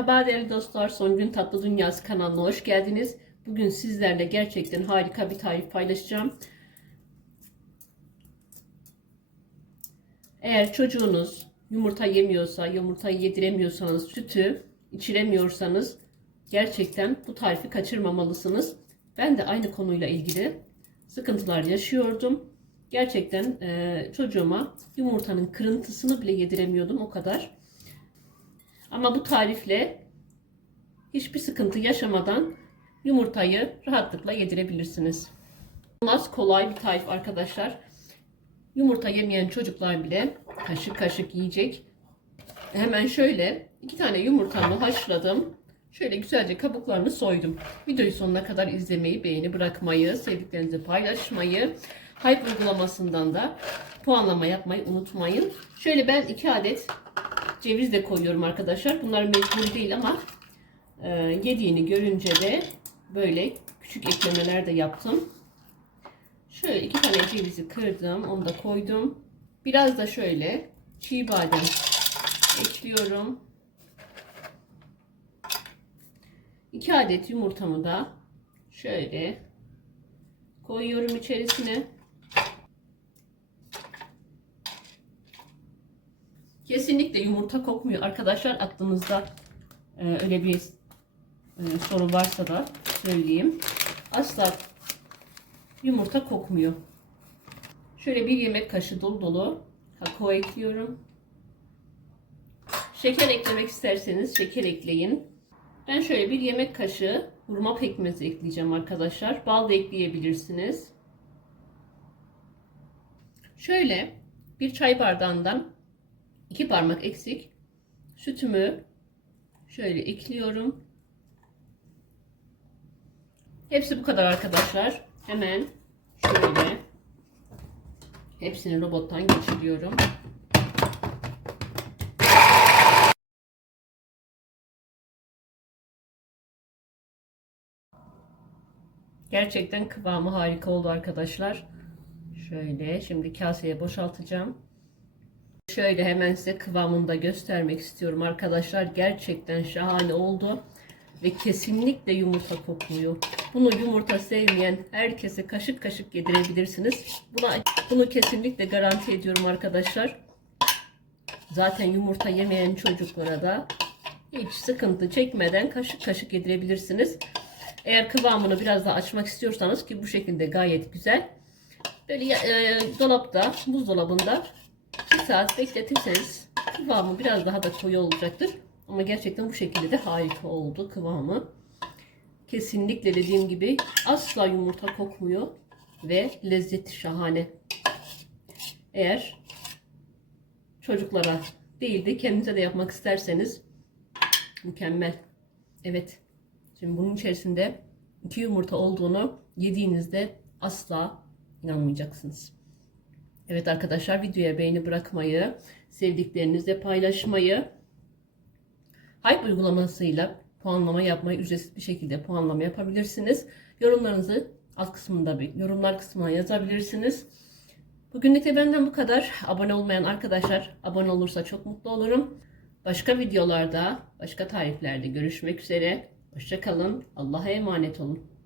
Merhaba değerli dostlar, Son Gün Tatlı Dünyası kanalına hoş geldiniz. Bugün sizlerle gerçekten harika bir tarif paylaşacağım. Eğer çocuğunuz yumurta yemiyorsa, yumurtayı yediremiyorsanız, sütü içiremiyorsanız gerçekten bu tarifi kaçırmamalısınız. Ben de aynı konuyla ilgili sıkıntılar yaşıyordum. Gerçekten e, çocuğuma yumurtanın kırıntısını bile yediremiyordum o kadar. Ama bu tarifle hiçbir sıkıntı yaşamadan yumurtayı rahatlıkla yedirebilirsiniz. Az kolay bir tarif arkadaşlar. Yumurta yemeyen çocuklar bile kaşık kaşık yiyecek. Hemen şöyle iki tane yumurtamı haşladım. Şöyle güzelce kabuklarını soydum. Videoyu sonuna kadar izlemeyi, beğeni bırakmayı, sevdiklerinizle paylaşmayı, Hype uygulamasından da puanlama yapmayı unutmayın. Şöyle ben iki adet ceviz de koyuyorum arkadaşlar. Bunlar mecbur değil ama e, yediğini görünce de böyle küçük eklemeler de yaptım. Şöyle iki tane cevizi kırdım. Onu da koydum. Biraz da şöyle çiğ badem ekliyorum. 2 adet yumurtamı da şöyle koyuyorum içerisine. Kesinlikle yumurta kokmuyor arkadaşlar. Aklınızda e, öyle bir e, soru varsa da söyleyeyim. Asla yumurta kokmuyor. Şöyle bir yemek kaşığı dolu dolu kakao ekliyorum. Şeker eklemek isterseniz şeker ekleyin. Ben şöyle bir yemek kaşığı hurma pekmezi ekleyeceğim arkadaşlar. Bal da ekleyebilirsiniz. Şöyle bir çay bardağından iki parmak eksik sütümü şöyle ekliyorum. Hepsi bu kadar arkadaşlar. Hemen şöyle hepsini robottan geçiriyorum. Gerçekten kıvamı harika oldu arkadaşlar. Şöyle şimdi kaseye boşaltacağım. Şöyle hemen size kıvamını da göstermek istiyorum arkadaşlar. Gerçekten şahane oldu. Ve kesinlikle yumurta kokmuyor. Bunu yumurta sevmeyen herkese kaşık kaşık yedirebilirsiniz. Buna, bunu kesinlikle garanti ediyorum arkadaşlar. Zaten yumurta yemeyen çocuklara da hiç sıkıntı çekmeden kaşık kaşık yedirebilirsiniz. Eğer kıvamını biraz daha açmak istiyorsanız ki bu şekilde gayet güzel. Böyle e, dolapta, buzdolabında 1 saat bekletirseniz kıvamı biraz daha da koyu olacaktır. Ama gerçekten bu şekilde de harika oldu kıvamı. Kesinlikle dediğim gibi asla yumurta kokmuyor ve lezzeti şahane. Eğer çocuklara değil de kendinize de yapmak isterseniz mükemmel. Evet. Şimdi bunun içerisinde iki yumurta olduğunu yediğinizde asla inanmayacaksınız. Evet arkadaşlar videoya beğeni bırakmayı, sevdiklerinizle paylaşmayı, Hype uygulamasıyla puanlama yapmayı ücretsiz bir şekilde puanlama yapabilirsiniz. Yorumlarınızı alt kısmında bir yorumlar kısmına yazabilirsiniz. Bugünlük de benden bu kadar. Abone olmayan arkadaşlar abone olursa çok mutlu olurum. Başka videolarda, başka tariflerde görüşmek üzere. Hoşçakalın. Allah'a emanet olun.